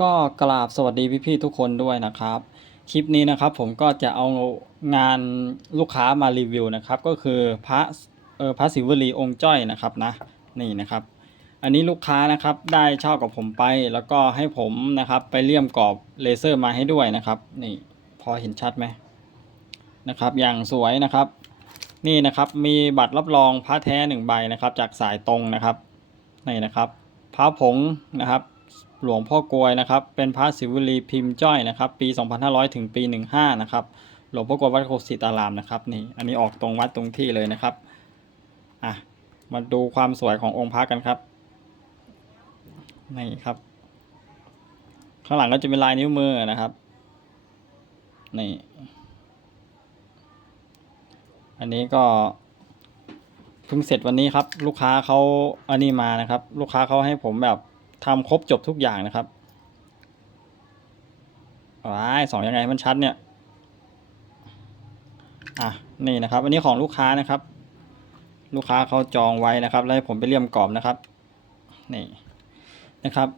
ก็กราบสวัสดีพี่ๆทุกคนด้วยนะครับ คลิปนี้นะครับผมก็จะเอางานลูกค้ามารีวิวนะครับ ก็คือพระเออพระศิวลีองค์จ้อยนะครับนะนี่นะครับ อันนี้ลูกค้านะครับได้เช่ากับผมไป แล้วก็ให้ผมนะครับไปเลี่ยมกรอบเลเซอร์มาให้ด้วยนะครับ นี่พอเห็นชัดไหมนะครับ อย่างสวยนะครับ นี่นะครับมีบัตรรับรองพระแท้หนึ่งใบนะครับ จากสายตรงนะครับนี่นะครับพระผงนะครับ หลวงพ่อกวยนะครับ เป็นพระศิวลีพิมพ์จ้อยนะครับ ปี 2500 ถึงปี 15 นะครับ หลวงพ่อกวยวัดโคสิตารามนะครับนี่อันนี้ออกตรงวัดตรงที่เลยนะครับอะมาดูความสวยขององค์พระกันครับนี่ครับ ข้างหลังก็จะเป็นลายนิ้วมือนะครับนี่อันนี้ก็เพิ่งเสร็จวันนี้ครับ ลูกค้าเขาอันนี้มานะครับ ลูกค้าเขาให้ผมแบบ ทำครบจบทุกอย่างนะครับว้ายสองยังไงมันชัดเนี่ย อะ นี่นะครับ อันนี้ของลูกค้านะครับ ลูกค้าเขาจองไว้นะครับ แล้วให้ผมไปเลี่ยมกรอบนะครับ นี่นะครับ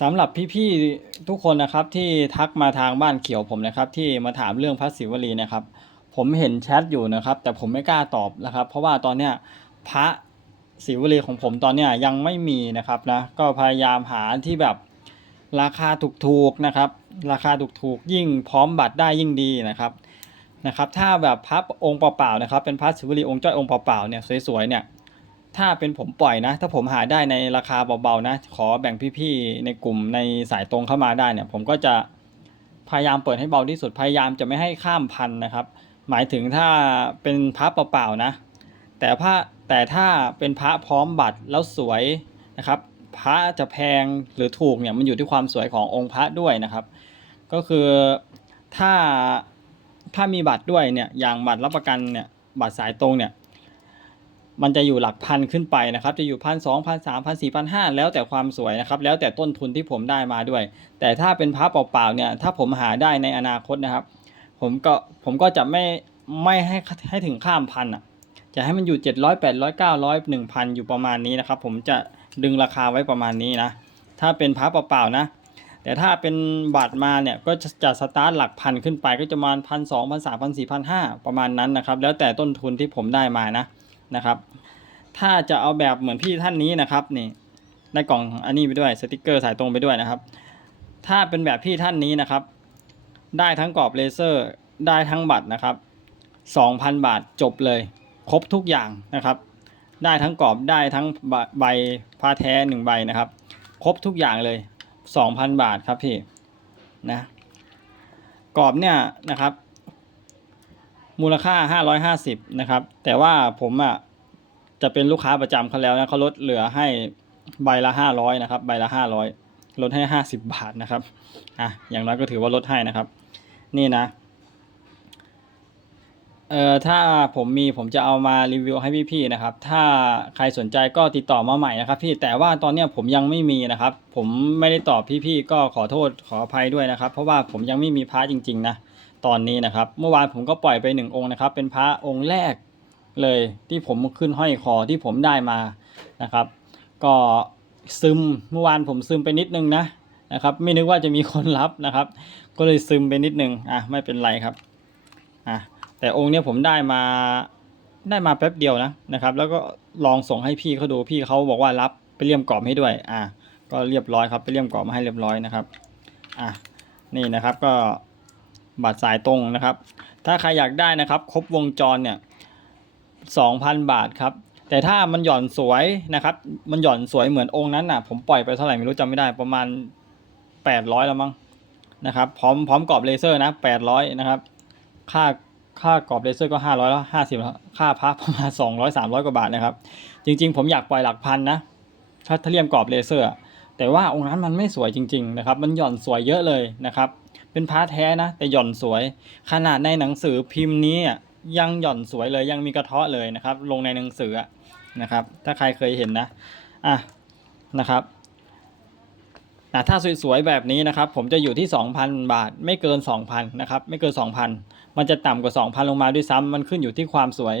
สำหรับพี่ๆทุกคนนะครับที่ทักมาทางบ้านเขียวผมนะครับ ที่มาถามเรื่องพระศิวลีนะครับ ผมเห็นแชทอยู่นะครับ แต่ผมไม่กล้าตอบนะครับ เพราะว่าตอนเนี้ยพระ ศิวลีของผมตอนเนี้ยยังไม่มีนะครับนะก็พยายามหาที่แบบราคาถูกๆนะครับ ราคาถูกๆยิ่งพร้อมบัตรได้ยิ่งดีนะครับนะครับถ้าแบบพระองค์เปล่าๆนะครับเป็นพระศิวลีองค์จ้อยองค์เปล่าๆเนี่ยสวยๆเนี่ยถ้าเป็นผมปล่อยนะ ถ้าผมหาได้ในราคาเบาๆนะ ขอแบ่งพี่ๆในกลุ่มในสายตรงเข้ามาได้เนี่ย ผมก็จะพยายามเปิดให้เบาที่สุดพยายามจะไม่ให้ข้ามพันนะครับ หมายถึงถ้าเป็นพระเปล่าๆนะ แต่พระ แต่ถ้าเป็นพระพร้อมบัตรแล้วสวยนะครับ พระจะแพงหรือถูกเนี่ยมันอยู่ที่ความสวยขององค์พระด้วยนะครับ ก็คือถ้าถ้ามีบัตรด้วยเนี่ยอย่างบัตรรับประกันเนี่ยบัตรสายตรงเนี่ยมันจะอยู่หลักพันขึ้นไปนะครับ จะอยู่พันสองพันสามพันสี่พันห้าแล้วแต่ความสวยนะครับ แล้วแต่ต้นทุนที่ผมได้มาด้วย แต่ถ้าเป็นพระเปล่าๆเนี่ย ถ้าผมหาได้ในอนาคตนะครับ ผมก็ผมก็จะไม่ไม่ให้ให้ถึงข้ามพันอะ จะให้มันอยู่เจ็ดร้อยแปดร้อยเก้าร้อยหนึ่งพันอยู่ประมาณนี้นะครับ ผมจะดึงราคาไว้ประมาณนี้นะ ถ้าเป็นพระเปล่าๆนะ แต่ถ้าเป็นบัตรมาเนี่ยก็จะจะสตาร์ทหลักพันขึ้นไปก็จะประมาณพันสองพันสามพันสี่พันห้าประมาณนั้นนะครับ แล้วแต่ต้นทุนที่ผมได้มานะนะครับ ถ้าจะเอาแบบเหมือนพี่ท่านนี้นะครับนี่ได้กล่องอันนี้ไปด้วยสติกเกอร์สายตรงไปด้วยนะครับ ถ้าเป็นแบบพี่ท่านนี้นะครับ ได้ทั้งกรอบเลเซอร์ได้ทั้งบัตรนะครับ 2,000 บาทจบเลย ครบทุกอย่างนะครับ ได้ทั้งกรอบได้ทั้งใบผ้าแท้หนึ่งใบนะครับ ครบทุกอย่างเลย 2,000 บาทครับพี่นะกรอบเนี่ยนะครับ มูลค่า 550นะครับ แต่ว่าผมอะจะเป็นลูกค้าประจำเขาแล้วนะเขาลดเหลือให้ใบละ500นะครับ ใบละ500ลดให้ 50 บาทนะครับอะอย่างน้อยก็ถือว่าลดให้นะครับ นี่นะ เอ่อถ้าผมมีผมจะเอามารีวิวให้พี่ๆนะครับ ถ้าใครสนใจก็ติดต่อมาใหม่นะครับ พี่แต่ว่าตอนเนี้ยผมยังไม่มีนะครับ ผมไม่ได้ตอบพี่ๆก็ขอโทษขออภัยด้วยนะครับ เพราะว่าผมยังไม่มีพระจริง ๆ นะ ตอนนี้นะครับ เมื่อวานผมก็ปล่อยไปหนึ่งองค์นะครับ เป็นพระองค์แรกเลยที่ผมขึ้นห้อยคอที่ผมได้มานะครับ ก็ซึมเมื่อวานผมซึมไปนิดนึงนะนะครับ ไม่นึกว่าจะมีคนรับนะครับ ก็เลยซึมไปนิดนึงอะไม่เป็นไรครับอะ แต่องค์เนี้ยผมได้มาได้มาแป๊บเดียวนะนะครับ แล้วก็ลองส่งให้พี่เขาดูพี่เขาบอกว่ารับไปเลี่ยมกรอบให้ด้วย อะก็เรียบร้อยครับไปเลี่ยมกรอบมาให้เรียบร้อยนะครับอะนี่นะครับก็บัตรสายตรงนะครับ ถ้าใครอยากได้นะครับ ครบวงจรเนี่ยสองพันบาทครับ แต่ถ้ามันหย่อนสวยนะครับ มันหย่อนสวยเหมือนองค์นั้นน่ะ ผมปล่อยไปเท่าไหร่ไม่รู้จำไม่ได้ประมาณแปดร้อยแล้วมั้งนะครับ พร้อมพร้อมกรอบเลเซอร์นะแปดร้อยนะครับ ค่า ค่ากรอบเลเซอร์ก็ห้าร้อยแล้วห้าสิบแล้วค่าพักประมาณสองร้อยสามร้อยกว่าบาทนะครับ จริง ๆ ผมอยากปล่อยหลักพันนะถ้าเรียมกรอบเลเซอร์ แต่ว่าองค์นั้นมันไม่สวยจริง ๆ นะครับ มันหย่อนสวยเยอะเลยนะครับ เป็นพาร์ทแท้นะ แต่หย่อนสวย ขนาดในหนังสือพิมพ์นี้ยังหย่อนสวยเลยยังมีกระเทาะเลยนะครับ ลงในหนังสือนะครับ ถ้าใครเคยเห็นนะอะนะครับนะถ้าสวยๆแบบนี้นะครับ ผมจะอยู่ที่ 2,000 บาท ไม่เกิน 2,000นะครับ ไม่เกิน 2,000 มันจะต่ำกว่า 2,000 ลงมาด้วยซ้ำมันขึ้นอยู่ที่ความสวย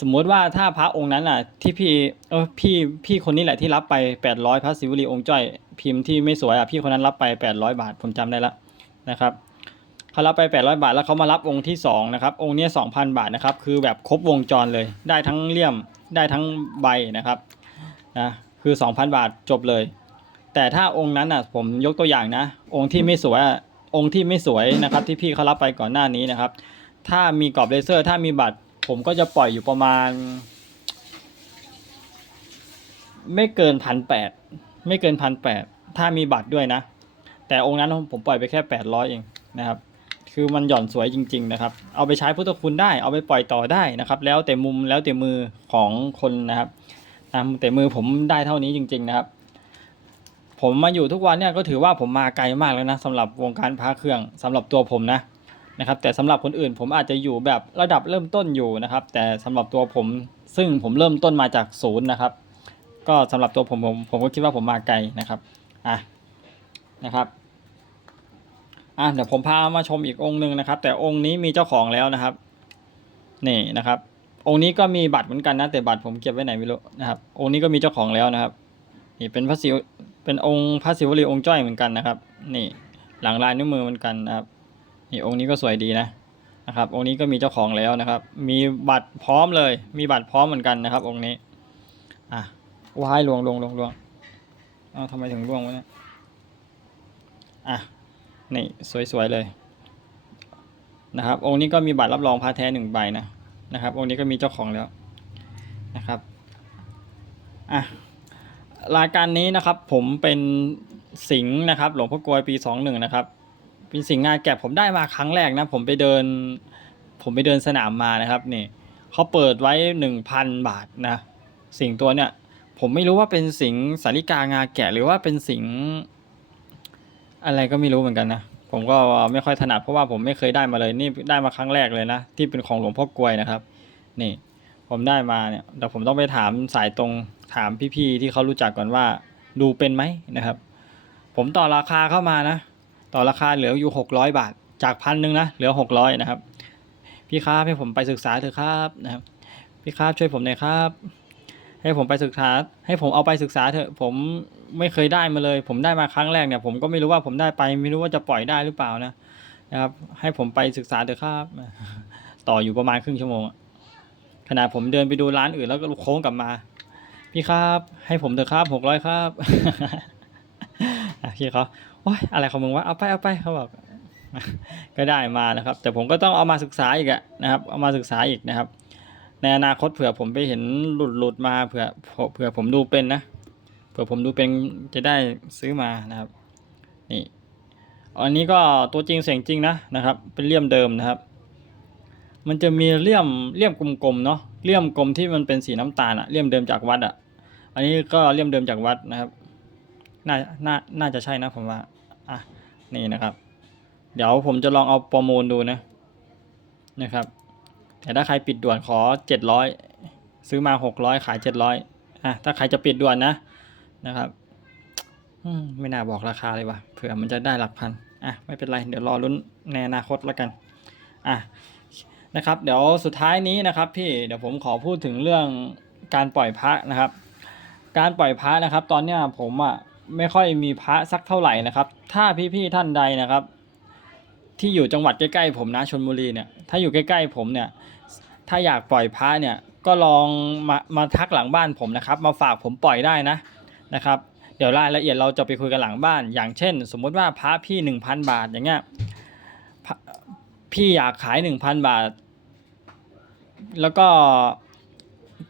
สมมุติว่าถ้าพระองค์นั้นอะ ที่พี่เออพี่พี่คนนี้แหละที่รับไป 800 พระศิวลีองค์จ้อยพิมพ์ที่ไม่สวยอะพี่คนนั้นรับไป 800 บาทผมจำได้แล้วนะครับเขารับไป 800 บาทแล้วเขามารับองค์ที่สองนะครับองค์เนี้ย2,000 บาทนะครับคือแบบครบวงจรเลย ได้ทั้งเลี่ยมได้ทั้งใบนะครับนะคือ 2,000 บาทจบเลย แต่ถ้าองค์นั้นอะผมยกตัวอย่างนะ องค์ที่ไม่สวยองค์ที่ไม่สวยนะครับที่พี่เขารับไปก่อนหน้านี้นะครับ ถ้ามีกรอบเลเซอร์ ถ้ามีบัตร ผมก็จะปล่อยอยู่ประมาณ ไม่เกินพันแปดไม่เกินพันแปดถ้ามีบัตรด้วยนะ แต่องค์นั้นผมปล่อยไปแค่แปดร้อยเองนะครับ คือมันหย่อนสวยจริง ๆ นะครับ เอาไปใช้พุทธคุณได้เอาไปปล่อยต่อได้นะครับ แล้วแต่มุมแล้วแต่มือของคนนะครับตามแต่มือผมได้เท่านี้จริง ๆ นะครับ ผมมาอยู่ทุกวันเนี่ยก็ถือว่าผมมาไกลมากแล้วนะสำหรับวงการพระเครื่องสำหรับตัวผมนะ นะครับแต่สำหรับคนอื่นผมอาจจะอยู่แบบระดับเริ่มต้นอยู่นะครับ แต่สำหรับตัวผมซึ่งผมเริ่มต้นมาจากศูนย์นะครับ ก็สำหรับตัวผมผมผมก็คิดว่าผมมาไกลนะครับอะนะครับอะเดี๋ยวผมพามาชมอีกองค์หนึ่งนะครับ แต่องค์นี้มีเจ้าของแล้วนะครับนี่นะครับ องค์นี้ก็มีบัตรเหมือนกันนะแต่บัตรผมเก็บไว้ไหนไม่รู้นะครับ องค์นี้ก็มีเจ้าของแล้วนะครับนี่เป็นพระศิวเป็นองค์พระศิวลีองค์จ้อยเหมือนกันนะครับ นี่หลังลายนิ้วมือเหมือนกันนะครับ นี่องค์นี้ก็สวยดีนะนะครับ องค์นี้ก็มีเจ้าของแล้วนะครับ มีบัตรพร้อมเลย มีบัตรพร้อมเหมือนกันนะครับ องค์นี้อะวายลวงลวงลวงลวงเอ้าทำไมถึงลวงวะเนี่ยอะนี่สวยๆเลยนะครับ องค์นี้ก็มีบัตรรับรองพระแท้หนึ่งใบนะนะครับ องค์นี้ก็มีเจ้าของแล้วนะครับอะรายการนี้นะครับผมเป็นสิงห์นะครับ หลวงพ่อกลวยปีสองหนึ่งนะครับ เป็นสิงห์งานแกะผมได้มาครั้งแรกนะ ผมไปเดิน ผมไปเดินสนามมานะครับนี่เขาเปิดไว้หนึ่งพันบาทนะ สิงห์ตัวเนี้ยผมไม่รู้ว่าเป็นสิงห์สาริกางาแกะหรือว่าเป็นสิงห์อะไรก็ไม่รู้เหมือนกันนะ ผมก็ไม่ค่อยถนัดเพราะว่าผมไม่เคยได้มาเลยนี่ได้มาครั้งแรกเลยนะ ที่เป็นของหลวงพ่อกลวยนะครับ นี่ ผมได้มาเนี่ยเดี๋ยวผมต้องไปถามสายตรงถามพี่ๆที่เขารู้จักก่อนว่า ดูเป็นไหมนะครับ ผมต่อราคาเข้ามานะ ต่อราคาเหลืออยู่หกร้อยบาท จากพันหนึ่งนะเหลือหกร้อยนะครับ พี่ครับให้ผมไปศึกษาเถอะครับนะครับ พี่ครับช่วยผมหน่อยครับ ให้ผมไปศึกษา ให้ผมเอาไปศึกษาเถอะ ผมไม่เคยได้มาเลย ผมได้มาครั้งแรกเนี่ย ผมก็ไม่รู้ว่าผมได้ไปไม่รู้ว่าจะปล่อยได้หรือเปล่านะนะครับ ให้ผมไปศึกษาเถอะครับ ต่ออยู่ประมาณครึ่งชั่วโมงขณะผมเดินไปดูร้านอื่นแล้วก็โค้งกลับมา พี่ครับ ให้ผมเถอะครับหกร้อยครับอะพี่เขา อ้ยอะไรของมึงวะเอาไปเอาไปเขาบอกก็ได้มานะครับ แต่ผมก็ต้องเอามาศึกษาอีกอะนะครับ เอามาศึกษาอีกนะครับ ในอนาคตเผื่อผมไปเห็นหลุดหลุดมาเผื่อเผื่อผมดูเป็นนะเผื่อผมดูเป็นจะได้ซื้อมานะครับนี่อันนี้ก็ตัวจริงเสียงจริงนะนะครับ เป็นเลี่ยมเดิมนะครับ มันจะมีเลี่ยมเลี่ยมกลมๆเนาะเลี่ยมกลมที่มันเป็นสีน้ำตาลอะเลี่ยมเดิมจากวัดอะอันนี้ก็เลี่ยมเดิมจากวัดนะครับน่าน่าน่าจะใช่นะผมว่า นี่นะครับ เดี๋ยวผมจะลองเอาประมูลดูนะนะครับ แต่ถ้าใครปิดด่วนขอเจ็ดร้อยซื้อมาหกร้อยขายเจ็ดร้อยอะถ้าใครจะปิดด่วนนะนะครับไม่น่าบอกราคาเลยว่ะเผื่อมันจะได้หลักพันอะไม่เป็นไรเดี๋ยวรอลุ้นในอนาคตแล้วกันอะนะครับ เดี๋ยวสุดท้ายนี้นะครับพี่เดี๋ยวผมขอพูดถึงเรื่องการปล่อยพระนะครับ การปล่อยพระนะครับ ตอนเนี้ยผมอะ ไม่ค่อยมีพระสักเท่าไหร่นะครับ ถ้าพี่ๆท่านใดนะครับ ที่อยู่จังหวัดใกล้ๆผมนะชนบุรีเนี่ยถ้าอยู่ใกล้ๆผมเนี่ย ถ้าอยากปล่อยพระเนี่ยก็ลองมามาทักหลังบ้านผมนะครับ มาฝากผมปล่อยได้นะนะครับ เดี๋ยวรายละเอียดเราจะไปคุยกันหลังบ้าน อย่างเช่น สมมุติว่าพระพี่ 1,000 บาทอย่างเงี้ยพี่อยากขาย 1,000 บาท แล้วก็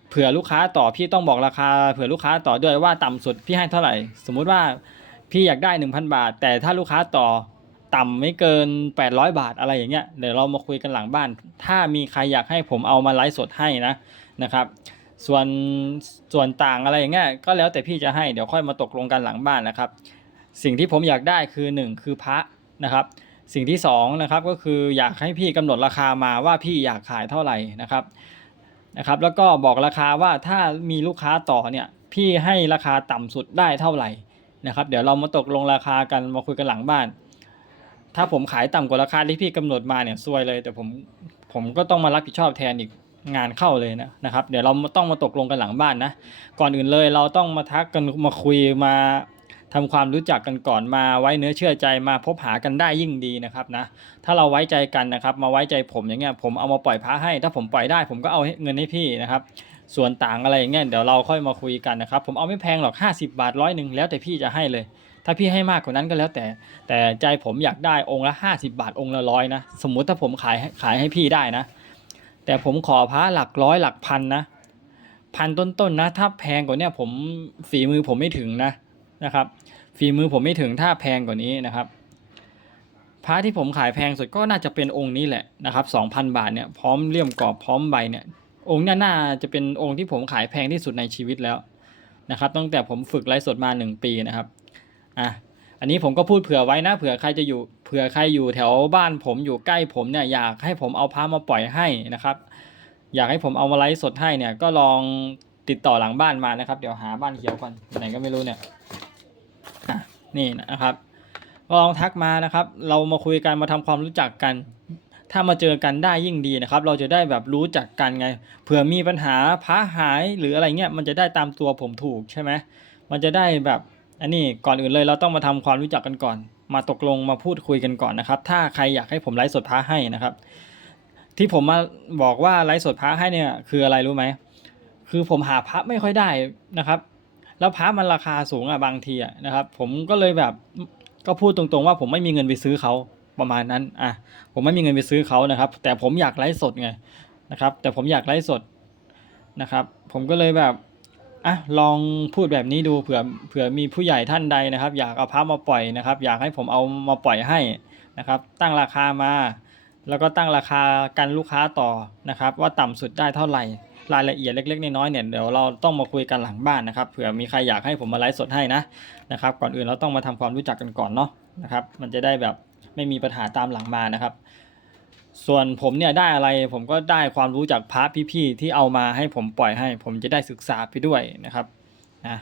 เผื่อลูกค้าต่อพี่ต้องบอกราคา เผื่อลูกค้าต่อด้วยว่าต่ำสุดพี่ให้เท่าไหร่ สมมุติว่าพี่อยากได้ 1,000 บาท แต่ถ้าลูกค้าต่อต่ำไม่เกิน 800 บาทอะไรอย่างเงี้ยเดี๋ยวเรามาคุยกันหลังบ้าน ถ้ามีใครอยากให้ผมเอามาไลฟ์สดให้นะนะครับ ส่วนส่วนต่างอะไรอย่างเงี้ยก็แล้วแต่พี่จะให้เดี๋ยวค่อยมาตกลงกันหลังบ้านนะครับ สิ่งที่ผมอยากได้คือหนึ่งคือพระนะครับ สิ่งที่สองนะครับก็คืออยากให้พี่กำหนดราคามาว่าพี่อยากขายเท่าไหร่นะครับ นะครับแล้วก็บอกราคาว่าถ้ามีลูกค้าต่อเนี่ยพี่ให้ราคาต่ำสุดได้เท่าไหร่นะครับเดี๋ยวเรามาตกลงราคากันมาคุยกันหลังบ้าน ถ้าผมขายต่ำกว่าราคาที่พี่กำหนดมาเนี่ยซวยเลย แต่ผมผมก็ต้องมารับผิดชอบแทนอีกงานเข้าเลยนะนะครับ เดี๋ยวเราต้องมาตกลงกันหลังบ้านนะก่อนอื่นเลยเราต้องมาทักกันมาคุยมา ทำความรู้จักกันก่อนมาไว้เนื้อเชื่อใจมาพบหากันได้ยิ่งดีนะครับนะถ้าเราไว้ใจกันนะครับ มาไว้ใจผมอย่างเงี้ยผมเอามาปล่อยพระให้ ถ้าผมปล่อยได้ ผมก็เอาเงินให้พี่นะครับ ส่วนต่างอะไรอย่างเงี้ยเดี๋ยวเราค่อยมาคุยกันนะครับ ผมเอาไม่แพงหรอก 50 บาทร้อยหนึ่งแล้วแต่พี่จะให้เลย ถ้าพี่ให้มากกว่านั้นก็แล้วแต่ แต่ใจผมอยากได้องค์ละ 50 บาทองค์ละร้อยนะสมมุติถ้าผมขายขายให้พี่ได้นะ แต่ผมขอพระหลักร้อยหลักพันนะพันต้นๆนะถ้าแพงกว่านี้ผมฝีมือผมไม่ถึงนะ นะครับฝีมือผมไม่ถึงถ้าแพงกว่านี้นะครับพระที่ผมขายแพงสุดก็น่าจะเป็นองค์นี้แหละนะครับ2,000 บาทเนี่ยพร้อมเลี่ยมกรอบพร้อมใบเนี่ยองค์นี้น่าจะเป็นองค์ที่ผมขายแพงที่สุดในชีวิตแล้วนะครับตั้งแต่ผมฝึกไลฟ์สดมา 1 ปีนะครับอะอันนี้ผมก็พูดเผื่อไว้นะเผื่อใครจะอยู่เผื่อใครอยู่แถวบ้านผมอยู่ใกล้ผมเนี่ยอยากให้ผมเอาพระมาปล่อยให้นะครับ อยากให้ผมเอามาไลฟ์สดให้เนี่ยก็ลองติดต่อหลังบ้านมานะครับ เดี๋ยวหาบ้านเขียวก่อนไหนก็ไม่รู้เนี่ย นี่นะครับลองทักมานะครับ เรามาคุยกันมาทำความรู้จักกัน ถ้ามาเจอกันได้ยิ่งดีนะครับ เราจะได้แบบรู้จักกันไง เผื่อมีปัญหาพระหายหรืออะไรเงี้ยมันจะได้ตามตัวผมถูกใช่ไหมมันจะได้แบบอันนี้ก่อนอื่นเลยเราต้องมาทำความรู้จักกันก่อน มาตกลงมาพูดคุยกันก่อนนะครับ ถ้าใครอยากให้ผมไลฟ์สดพระให้นะครับ ที่ผมมาบอกว่าไลฟ์สดพระให้เนี่ยคืออะไรรู้ไหมคือผมหาพระไม่ค่อยได้นะครับ แล้วพระมันราคาสูงอะบางทีอะนะครับ ผมก็เลยแบบก็พูดตรงๆว่าผมไม่มีเงินไปซื้อเขาประมาณนั้นอะผมไม่มีเงินไปซื้อเขานะครับ แต่ผมอยากไลฟ์สดไงนะครับ แต่ผมอยากไลฟ์สดนะครับ ผมก็เลยแบบอะลองพูดแบบนี้ดูเผื่อเผื่อมีผู้ใหญ่ท่านใดนะครับ อยากเอาพระมาปล่อยนะครับ อยากให้ผมเอามาปล่อยให้นะครับ ตั้งราคามา แล้วก็ตั้งราคากันลูกค้าต่อนะครับ ว่าต่ำสุดได้เท่าไหร่ รายละเอียดเล็กๆน้อยๆเนี่ยเดี๋ยวเราต้องมาคุยกันหลังบ้านนะครับเผื่อมีใครอยากให้ผมมาไลฟ์สดให้นะนะครับ ก่อนอื่นเราต้องมาทำความรู้จักกันก่อนเนาะนะครับ มันจะได้แบบไม่มีปัญหาตามหลังมานะครับ ส่วนผมเนี่ยได้อะไรผมก็ได้ความรู้จากพระพี่ๆที่เอามาให้ผมปล่อยให้ ผมจะได้ศึกษาไปด้วยนะครับนะ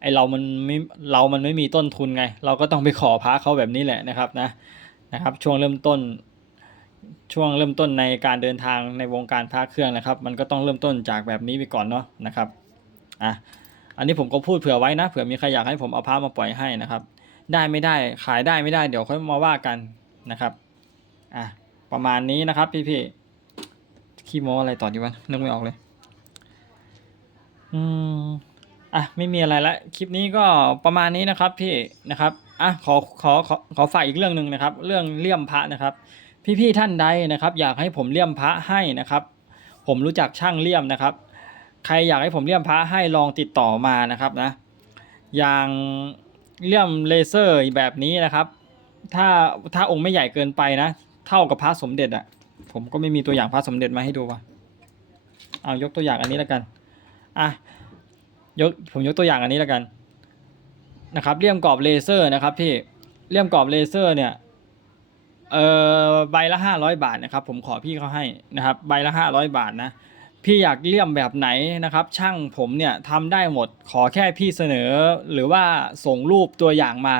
ไอเรามันไม่เรามันไม่มีต้นทุนไง เราก็ต้องไปขอพระเขาแบบนี้แหละนะครับนะนะครับ ช่วงเริ่มต้น ช่วงเริ่มต้นในการเดินทางในวงการพระเครื่องนะครับ มันก็ต้องเริ่มต้นจากแบบนี้ไปก่อนเนาะนะครับอะอันนี้ผมก็พูดเผื่อไว้นะเผื่อมีใครอยากให้ผมเอาพระมาปล่อยให้นะครับ ได้ไม่ได้ขายได้ไม่ได้เดี๋ยวค่อยมาว่ากันนะครับอะประมาณนี้นะครับ พี่ๆขี้โมอะไรต่อดีวะนึกไม่ออกเลย อืมอะไม่มีอะไรละคลิปนี้ก็ประมาณนี้นะครับพี่นะครับอะขอขอขอขอฝากอีกเรื่องหนึ่งนะครับ เรื่องเลี่ยมพระนะครับ พี่ๆท่านใดนะครับ อยากให้ผมเลี่ยมพระให้นะครับ ผมรู้จักช่างเลี่ยมนะครับ ใครอยากให้ผมเลี่ยมพระให้ลองติดต่อมานะครับนะ อย่างเลี่ยมเลเซอร์แบบนี้นะครับ ถ้าถ้าองค์ไม่ใหญ่เกินไปนะ เท่ากับพระสมเด็จอะ่ะผมก็ไม่มีตัวอย่างพระสมเด็จมาให้ดูว่ะเอายกตัวอย่างอันนี้แล้วกันอะยกผมยกตัวอย่างอันนี้แล้วกันนะครับเลี่ยมกรอบเลเซอร์นะครับพี่เลี่ยมกรอบเลเซอร์เนี่ย เอ่อใบละห้าร้อยบาทนะครับ ผมขอพี่เขาให้นะครับ ใบละห้าร้อยบาทนะ พี่อยากเลี่ยมแบบไหนนะครับ ช่างผมเนี่ยทำได้หมดขอแค่พี่เสนอ หรือว่าส่งรูปตัวอย่างมา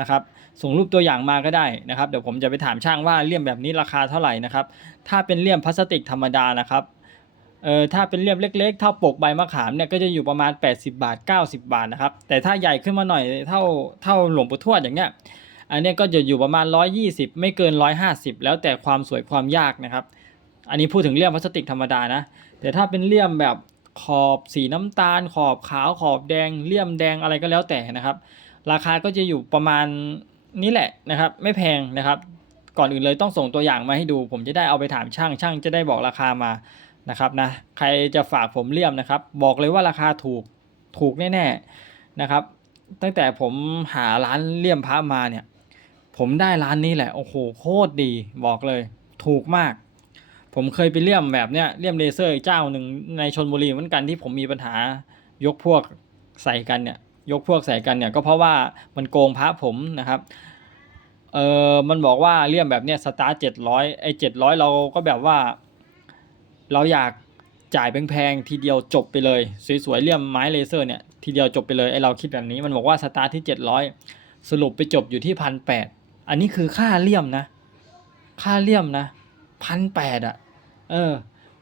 นะครับส่งรูปตัวอย่างมาก็ได้นะครับ เดี๋ยวผมจะไปถามช่างว่าเลี่ยมแบบนี้ราคาเท่าไหร่นะครับ ถ้าเป็นเลี่ยมพลาสติกธรรมดานะครับเอ่อถ้าเป็นเลี่ยมเล็กๆ เท่าปกใบมะขามเนี่ยก็จะอยู่ประมาณ 80 บาท 90 บาทนะครับ แต่ถ้าใหญ่ขึ้นมาหน่อยเท่าเท่าหลวงปู่ทวดอย่างเงี้ย อันนี้ก็จะอยู่ประมาณ 120 ไม่เกิน 150 แล้วแต่ความสวยความยากนะครับ อันนี้พูดถึงเลี่ยมพลาสติกธรรมดานะ แต่ถ้าเป็นเลี่ยมแบบขอบสีน้ำตาล ขอบขาวขอบแดง เลี่ยมแดงอะไรก็แล้วแต่นะครับ ราคาก็จะอยู่ประมาณนี้แหละนะครับ ไม่แพงนะครับ ก่อนอื่นเลยต้องส่งตัวอย่างมาให้ดู ผมจะได้เอาไปถามช่างช่างจะได้บอกราคามานะครับนะใครจะฝากผมเลี่ยมนะครับ บอกเลยว่าราคาถูกถูกแน่ๆนะครับ ตั้งแต่ผมหาร้านเลี่ยมพระมาเนี่ย ผมได้ร้านนี้แหละ โอ้โห โคตรดีบอกเลย ถูกมาก ผมเคยไปเลี่ยมแบบเนี้ยเลี่ยมเลเซอร์เจ้าหนึ่งในชนบุรีเหมือนกันที่ผมมีปัญหายกพวกใส่กันเนี่ย ยกพวกใส่กันเนี่ยก็เพราะว่ามันโกงพระผมนะครับเออมันบอกว่าเลี่ยมแบบเนี้ยสตาร์เจ็ดร้อยไอ้เจ็ดร้อยเราก็แบบว่า เราอยากจ่ายแพงๆทีเดียวจบไปเลย สวยๆเลี่ยมไม้เลเซอร์เนี่ยทีเดียวจบไปเลยไอเราคิดแบบนี้มันบอกว่าสตาร์ที่เจ็ดร้อยสรุปไปจบอยู่ที่พันแปด อันนี้คือค่าเลี่ยมนะ ค่าเลี่ยมนะพันแปดอะ เออ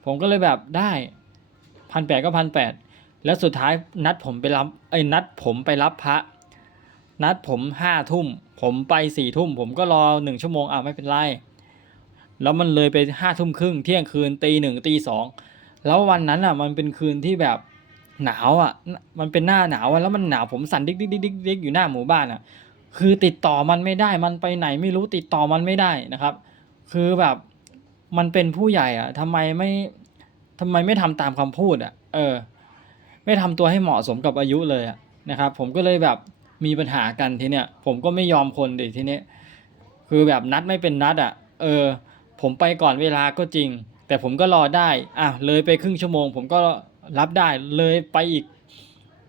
ผมก็เลยแบบได้พันแปดก็พันแปดแล้วสุดท้ายนัดผมไปรับไอ้นัดผมไปรับพระ นัดผมห้าทุ่ม ผมไปสี่ทุ่ม ผมก็รอหนึ่งชั่วโมงอะไม่เป็นไร แล้วมันเลยไปห้าทุ่มครึ่งเที่ยงคืนตีหนึ่งตีสองแล้ววันนั้นอะ มันเป็นคืนที่แบบหนาวอะ มันเป็นหน้าหนาวอะแล้วมันหนาวผมสั่นดิกดิ๊กดิ๊กดิ๊กดิ๊กอยู่หน้าหมู่บ้านอะ คือติดต่อมันไม่ได้มันไปไหนไม่รู้ติดต่อมันไม่ได้นะครับ คือแบบมันเป็นผู้ใหญ่อะทำไมไม่ทำไมไม่ทำตามคำพูดอะเออ ไม่ทำตัวให้เหมาะสมกับอายุเลยอะนะครับ ผมก็เลยแบบมีปัญหากันทีเนี้ยผมก็ไม่ยอมคนดิทีเนี้ยคือแบบนัดไม่เป็นนัดอะเออ ผมไปก่อนเวลาก็จริง แต่ผมก็รอได้อะเลยไปครึ่งชั่วโมง ผมก็รับได้เลยไปอีก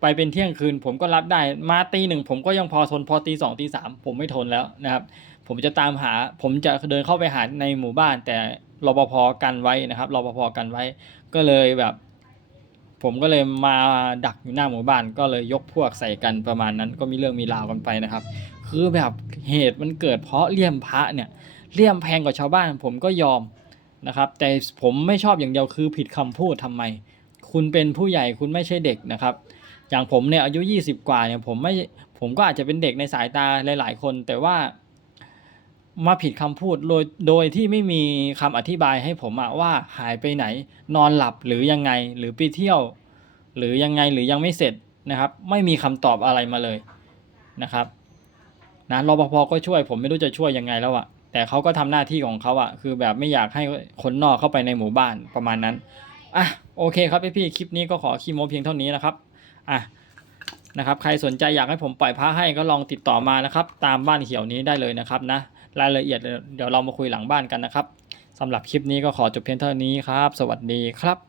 ไปเป็นเที่ยงคืน ผมก็รับได้มาตีหนึ่งผมก็ยังพอทนพอตีสองตีสามผมไม่ทนแล้วนะครับ ผมจะตามหาผมจะเดินเข้าไปหาในหมู่บ้าน แต่รปภกันไว้นะครับรปภกันไว้ ก็เลยแบบ ผมก็เลยมาดักอยู่หน้าหมู่บ้าน ก็เลยยกพวกใส่กันประมาณนั้น ก็มีเรื่องมีราวกันไปนะครับ คือแบบเหตุมันเกิดเพราะเลี่ยมพระเนี่ยเลี่ยมแพงกว่าชาวบ้าน ผมก็ยอมนะครับ แต่ผมไม่ชอบอย่างเดียวคือผิดคำพูดทำไม คุณเป็นผู้ใหญ่คุณไม่ใช่เด็กนะครับ อย่างผมเนี่ยอายุ 20 กว่าเนี่ยผมไม่ผมก็อาจจะเป็นเด็กในสายตาหลาย ๆ คน แต่ว่ามาผิดคำพูดโดยโดยที่ไม่มีคำอธิบายให้ผมอะว่าหายไปไหน นอนหลับหรือยังไงหรือไปเที่ยว หรือยังไงหรือยังไม่เสร็จนะครับ ไม่มีคำตอบอะไรมาเลยนะครับนะรปภก็ช่วยผมไม่รู้จะช่วยยังไงแล้วอะแต่เขาก็ทำหน้าที่ของเขาอะคือแบบไม่อยากให้คนนอกเข้าไปในหมู่บ้านประมาณนั้นอะโอเคครับพี่ๆคลิปนี้ก็ขอคีโมเพียงเท่านี้นะครับ อะนะครับใครสนใจอยากให้ผมปล่อยพระให้ก็ลองติดต่อมานะครับ ตามบ้านเขียวนี้ได้เลยนะครับนะรายละเอียดเดี๋ยวเรามาคุยหลังบ้านกันนะครับสำหรับคลิปนี้ก็ขอจบเพียงเท่านี้ครับ สวัสดีครับ